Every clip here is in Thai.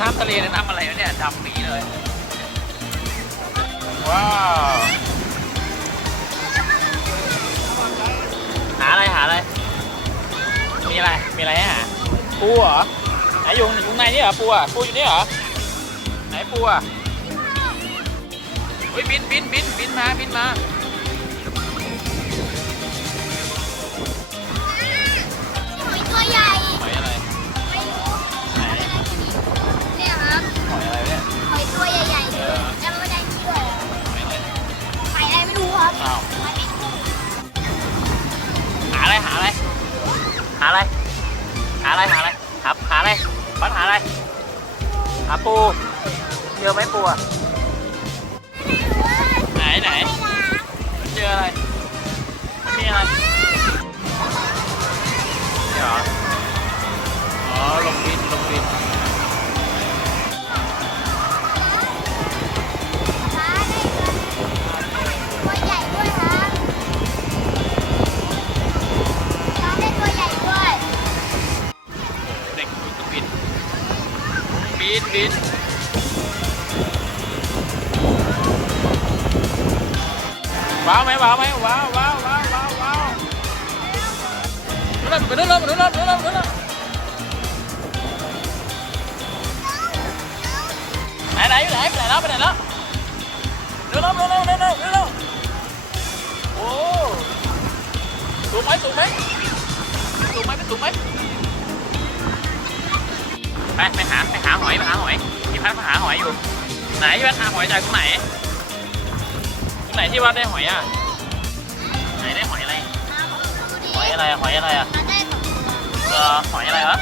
น้ำทะเลหรือน้ำอะไรวะเนี่ยดำปีเลย ว้าว หาอะไรหาอะไร มีอะไร มีอะไรให้หาปูเหรอ ไหนอยู่อยู่ในนี่เหรอปูอะปูอยู่นี่เหรอ ไหนปูอะเฮ้ยบินบินบินบินมาบินมาหอยตัวใหญ่ หอยอะไรเนี่ยหอยตัวใหญ่ๆเลยจำไม่ได้ชื่ออะไรหอยอะไรหอยอะไรไม่รู้ครับอ้าวหอยไม่รู้หาอะไรหาอะไร หาอะไร หาอะไรหาอะไรหาหาอะไรบัดหาอะไร หาปูเจอไหมปูอะไหนไหนเจออะไรมันมีอะไรนี่เหรออ๋อลงบินลงบินาวไหมว้าวไหมว้าวว้าวว้าวว้าวว้าวนู่นไปนู่นแล้วไปนู่นแล้วไปนู่นแล้วไปนู่นแล้วไหนไหนอยู่ไหนไปไหนแล้วไปไหนแล้วเร็วเร็วเร็วเร็วเร็วเร็วโอ้สูงไหมสูงไหมสูงไหมสูงไหมไปไปหาไปหาหอยไปหาหอยพี่พัดมาหาหอยอยู่ไหนพี่พัดหาหอยจากตรงไหน ไหนที่วัดได้หอยอะ ไหนได้หอยอะไร หอยอะไรอะหอยอะไรอะมันได้สองตัวเออหอยอะไรวะ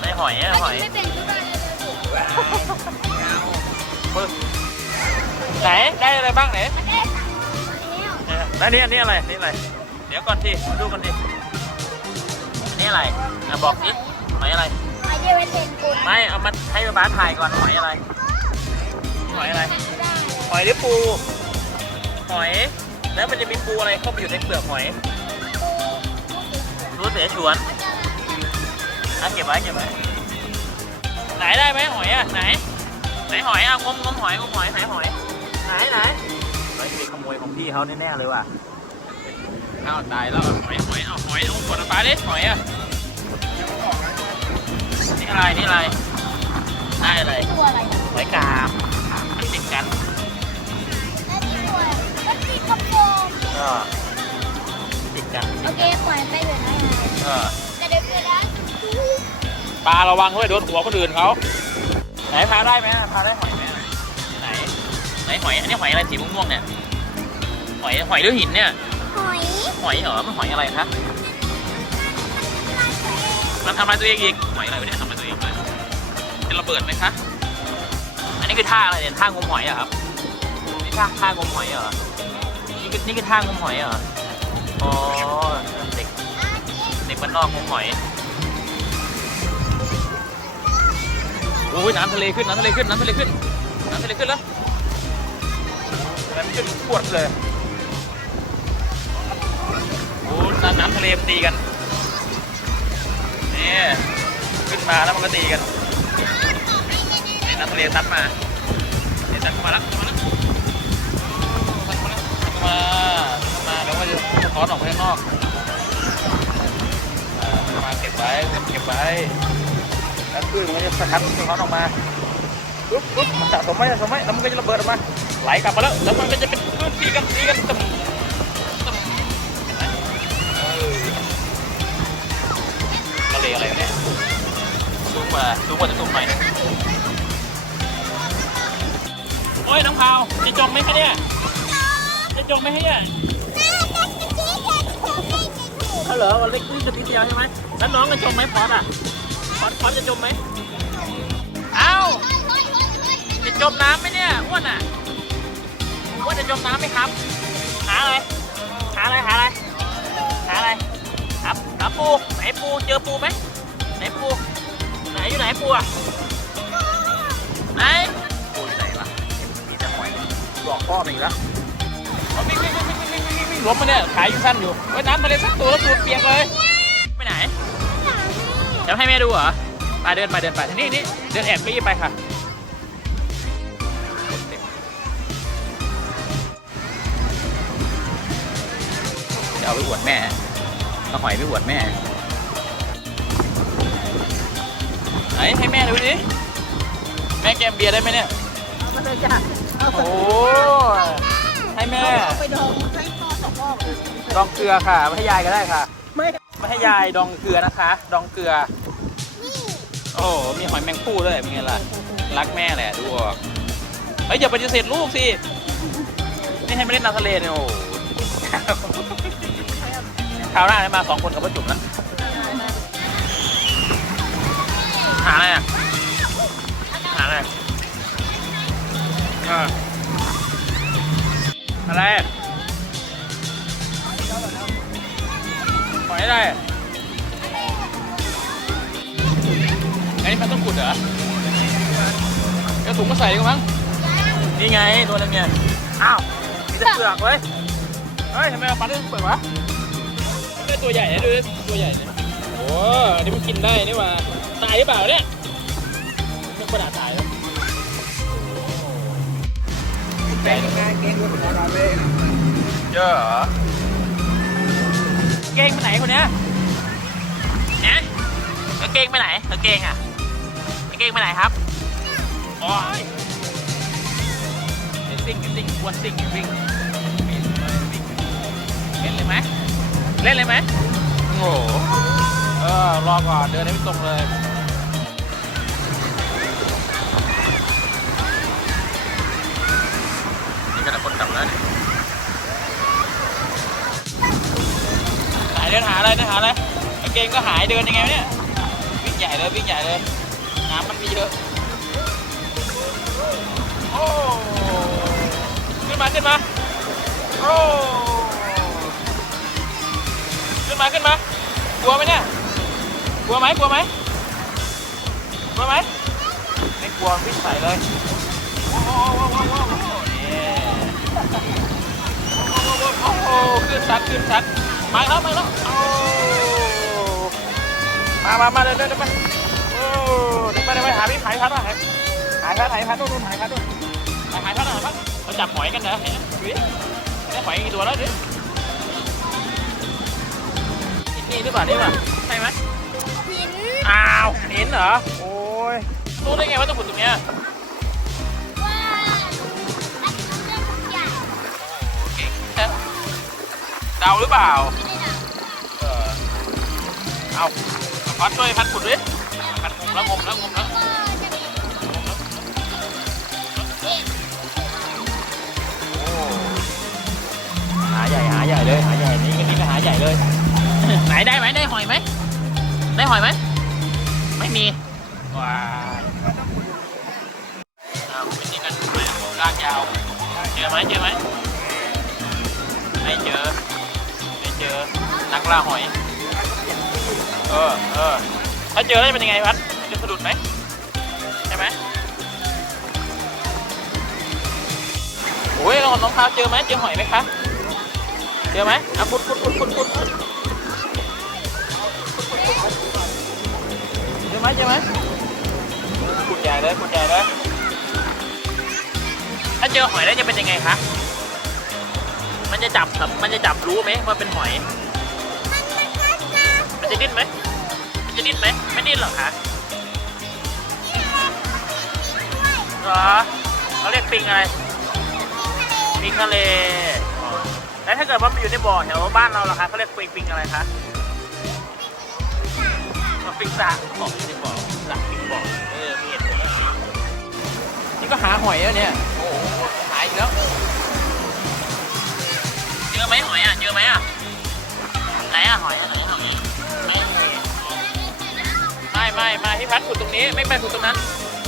ได้หอยอะหอยไม่เป็นทุกวันเลยปึ๊บไหนได้อะไรบ้างไหนมันได้สามตัวแล้วแล้วนี่อันนี้อะไรนี่อะไร เดี๋ยวก่อนที่มาดูกันดิอันนี้อะไรอะบอกสิหอยอะไรหอยเดียวเป็นเป็นกุลไม่เอามาให้ป้าถ่ายก่อนหอยอะไร หอยอะไร หอยหรือปู หอย แล้วมันจะมีปูอะไรเข้าไปอยู่ในเปลือกหอยรู้เสียฉวนอะเก็บไว้เก็บไว้ไหนได้ไหมหอยอะไหน ไหนหอยอะงมงมหอยงมหอยไหนหอย ไหนไหนหอยไปขโมยของพี่เขาแน่ๆเลยว่ะอ้าวตายแล้วหอยหอยเอาหอยเอาขวดปลาดิหอยอะนี่อะไรนี่อะไรได้อะไรตัวอะไรหอยกาบ ก็ติดกันโอเคปล่อยไปเถอะนะเออแต่เดี๋ยวเกิดแล้วปลาระวังด้วยโดนหัวคนอื่นเขาไหนพาได้ไหมพาได้หอยไหมไหนไหนหอยอันนี้หอยอะไรสีม่วงๆเนี่ยหอยหอยหรือหินเนี่ยหอยหอยเหรอมันหอยอะไรคะมันทำอะไรตัวเองอีกหอยอะไรวะเนี่ยทำอะไรตัวเองเลยเป็นระเบิดไหมคะอันนี้คือท่าอะไรเนี่ยท่างมหอยเหรอะครับนี่ท่าท่างมหอยเหรอ นี่คือนี่คือท่างมหอยเหรอ อ๋อ เด็ก เด็กบ้านนอกงมหอยโอ้ยน้ำทะเลขึ้นน้ำทะเลขึ้นน้ำทะเลขึ้นน้ำทะเลขึ้นแล้วน้ำขึ้นปวดเลยโอ้น้ำน้ำทะเลมันตีกันนี่ขึ้นมาแล้วมันก็ตีกันน้ำทะเลซัดมานี่ซัดเข้ามาแล้วเข้ามาแล้ว มามาแล้วก็จะสะท้อนออกไปข้างนอกมาเก็บไว้เก็บไว้แล้วคลื่นมันจะสะท้อนสะท้อนออกมาปุ๊บปุ๊บมันสะสมไว้สะสมไว้แล้วมันก็จะระเบิดออกมาไหลกลับมาแล้วแล้วมันก็จะเป็นคลื่นตีกันตีกันตึมตึมเห็นไหมเออทะเลอะไรเนี่ยซูมมาซูมมาจะซูมไปโอ้ยน้องพาวจะจมไหมคะเนี่ย จะจมไหมคะเนี่ยเขาเหรอวันเล็กนี่จะนิดเดียวใช่ไหมแล้วน้องจะจมไหมพอดอะพอดพอดจะจมไหมเอ้าจะจมน้ำไหมเนี่ยอ้วนอะอ้วนจะจมน้ำไหมครับ หาอะไรหาอะไรหาอะไรหาอะไรครับหาปูไหนปูเจอปูไหมไหนปูไหนอยู่ไหนปูอะไหนปูอยู่ไหนวะมีแต่หอยบอกพ่อมาอีกแล้วเอา วิ่งวิ่งวิ่งวิ่งวิ่งวิ่งวิ่งวิ่งล้มมาเนี่ยขายอยู่สั้นอยู่ไว้น้ำทะเลสักตัวแล้วตูดเปียกเลยไปไหนจะให้แม่ดูเหรอไปเดินไปเดินไปนี่นี่เดินแอบเก็ยี่ไปค่ะจะเอาไปอวดแม่เอาหอยไปอวดแม่ไหนให้แม่ดูดิแม่แกมเบียร์ได้ไหมเนี่ย เอามาเลยจ้ะเอาโอ้ ให้แม่เอาไปดองใช้พ่อสองรอบดองเกลือค่ะไม่ให้ยายก็ได้ค่ะ ไม่ไม่ให้ยายดองเกลือนะคะ ดองเกลือ โอ้โหมีหอยแมงผู้ด้วยเป็นไงล่ะ รักแม่แหละดูออกเฮ้ยอย่าปฏิเสธลูกสิ นี่ให้มาเล่นน้ำทะเลเนี่ยโอ้โหคราวหน้าให้มาสองคนกับป้าจุ๋มนะ หาอะไรอะ หาอะไรอะ อะไรอะหอยอะไรอันนี้มันต้องขุดเหรอเดี๋ยวถุงมาใส่ดีกว่ามั้ง นี่ไงตัวนึงเนี่ยอ้าวมีแต่เปลือกเว้ย เฮ้ยทำไมเอาปลาได้เปลือกวะมันได้ตัวใหญ่นะดูดิตัวใหญ่เนี่ยโอ้อันนี้มันกินได้นี่หว่าตายหรือเปล่าเนี่ยมันกระดาษตาย ใหญ่เยอะเหรอเก่งไปไหนคนเนี้ยนี่ยกางไปไหนเก่งอะเก่งไปไหนครับโอ้ยเดี๋ยวซิ่งสิ่งวนซิ่งวิ่งเล่นเลยไหมเล่นเลยไหมโอ้โหเออรอก่อนเดินให้ไม่ตรงเลย กระคนกลับแล้วนี่หายเดินหาอะไรเดินหาอะไรกางเกงก็หายเดินยังไงวะเนี่ย วิ่งใหญ่เลยวิ่งใหญ่เลย น้ำมันมีเยอะ โอ้ ขึ้นมาขึ้นมา โอ้ ขึ้นมาขึ้นมา กลัวไหมเนี่ย กลัวไหมกลัวไหมกลัวไหมไม่กลัววิ่งใส่เลย โอ้โหโอ้โหโอ้โหโอ้ โอ้โหโอ้โหขึ้นชัดขึ้นชัดมาแล้วมาแล้วโอ้มามามาเดินเดินเดินไปโอ้เดินไปเดินไปหาพี่หายพัดหาหายพัดหายพัดนู่นนู่นหายพัดนู่นหายหายพัดหายพัดเราจับหอยกันเหรอเห็นได้หอยกี่ตัวแล้วดินี่หรือเปล่านี่เปล่าใช่ไหมหินอ้าวเห็นเหรอโอ้ยรู้ได้ไงว่าต้องขุดตรงเนี้ย เดาหรือเปล่า เออเอาพัดช่วยพัดขุดดิพัดงมแล้วงมแล้วงมแล้วก็จะหาใหญ่หาใหญ่เลยหาใหญ่นี่กันนี่ก็หาใหญ่เลย ไหนได้ไหมได้หอยไหมได้หอยไหมไม่มีว้ายอ้าวเป็นนี่กันลากยาวเจอไหมเจอไหม นักล่าหอย เออเออถ้าเจอแล้วจะเป็นยังไงพัดจะสะดุดไหมใช่ไหมโอ้ยเราน้องพาวเจอไหมเจอหอยไหมคะเจอไหมอะพุดพุดพุดพุดพุดพุดเจอไหมเจอไหมขุดใหญ่เลยขุดใหญ่เลยถ้าเจอหอยแล้วจะเป็นยังไงคะมันจะจับแบบมันจะจับรู้ไหมว่าเป็นหอย มันจะดิ้นไหมมันจะดิ้นไหมไม่ดิ้นหรอกคะเหรอเขาเรียกปิงอะไรปิงทะเลอ๋อแล้วถ้าเกิดว่ามันอยู่ในบ่อแถวบ้านเราล่ะคะเขาเรียกปิงปิงอะไรคะอ๋อปิงสระบอกอยู่ในบ่อปิงสระปิงบ่อเออมีเหตุผลนี่ก็หาหอยแล้วเนี่ยโอ้โหหายอีกแล้วเจอไหมหอยอะเจอไหมอะไหนอะหอยอะ ม่ไม่ไม่พี่พัดขุดตรงนี้ไม่ไปขุดตรงนั้น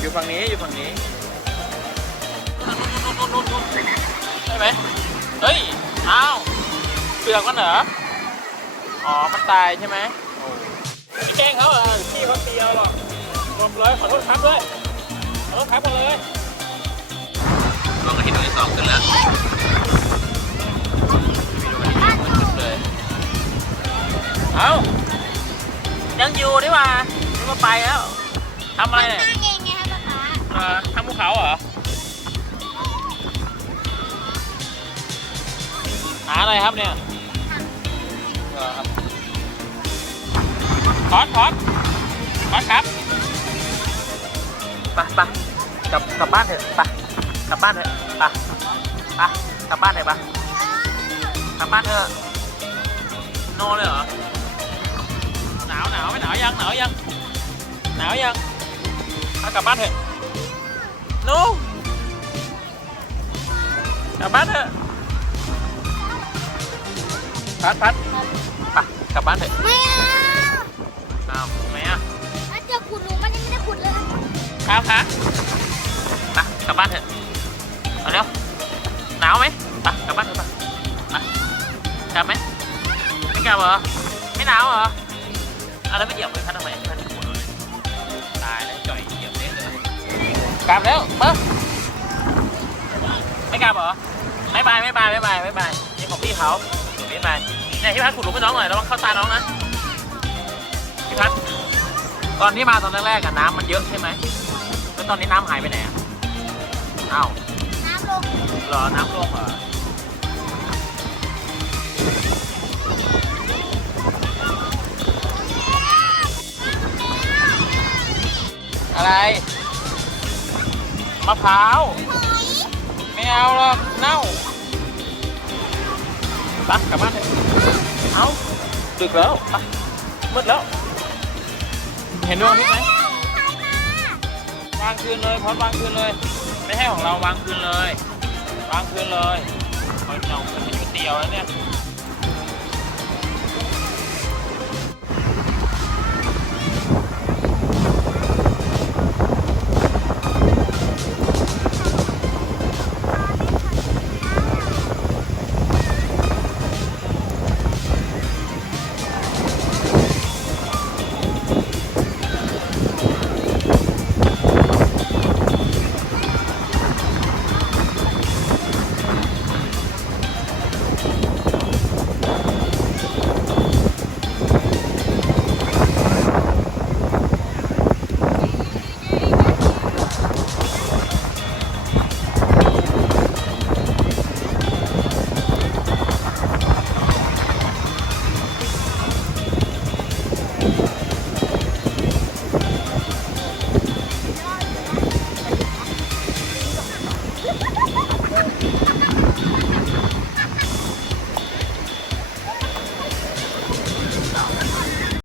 อยู่ฝั่งนี้อยู่ฝั่งนี้ใช่ไหมเฮ้ยอ้าวเปลือกมันเหรออ๋อมันตายใช่ไหมไม่แกล้งเขาเหรอพี่เขาเตียวหรอกหมดเลยขอโทษครับด้วยขอโทษครับหมดเลยลงกระถิ่นที่สองขึ้นแล้วเลยเอ้ายังอยู่ดีกว่านึ กว่าไปแล้วทำอะไรนั่เนี่ยงเองไงครับป๊าป๊าเอ่อทำภูเขาเหรอ หาอะไรครับเนี่ยเออครับพอดพอดพอดครับไปไปกลับกลับบ้านเถอะไปกลับบ้านเถอะไปไปกลับบ้านเถอะไปกลับบ้านเถอะโนเลยเหรอหนาวหนาวไม่หนาวยังหนาวยัง หนาวยังเอากลับบ้านเถอะหนูกลับบ้านเถอะพัดพัดไปกลับบ้านเถอะไม่เอาอ้าวทำไมอะมันจะขุดหลุมมันยังไม่ได้ขุดเลย ครับครับไปกลับบ้านเถอะเอาเร็วหนาวไหมไปกลับบ้านเถอะไปไปกลับไหมไม่กลับเหรอไม่หนาวเหรอเอาแล้วไม่เหยียบเลยพัดทำไมพัดที่หัวเลย ตายแล้วจ่อยเหยียบเละเลยกลับแล้วเปิ้ลไม่กลับเหรอไม่บายไม่บายไม่บายไม่บายนี่ของพี่เขาไม่บายเนี่ยพี่พัดขุดหลุมให้น้องหน่อยระวังเข้าตาน้องนะพี่พัดตอนที่มาตอนแรกๆอะน้ำมันเยอะใช่ไหมแล้วตอนนี้น้ำหายไปไหนอะอ้าวน้ำลงเหรอน้ำลงเหรอ อะไรมะพร้าวไม่เอาหรอกเน่าไปกลับบ้านเอะเอาดึกแล้วไปมืดแล้ว เห็นดวงอาทิตย์ไหมวางคืนเลยพอดวางคืนเลย ไม่ให้ของเราวางคืนเลยวางคืนเลยคอยเราเป็นอยู่เตี๋ยวแล้วเนี่ย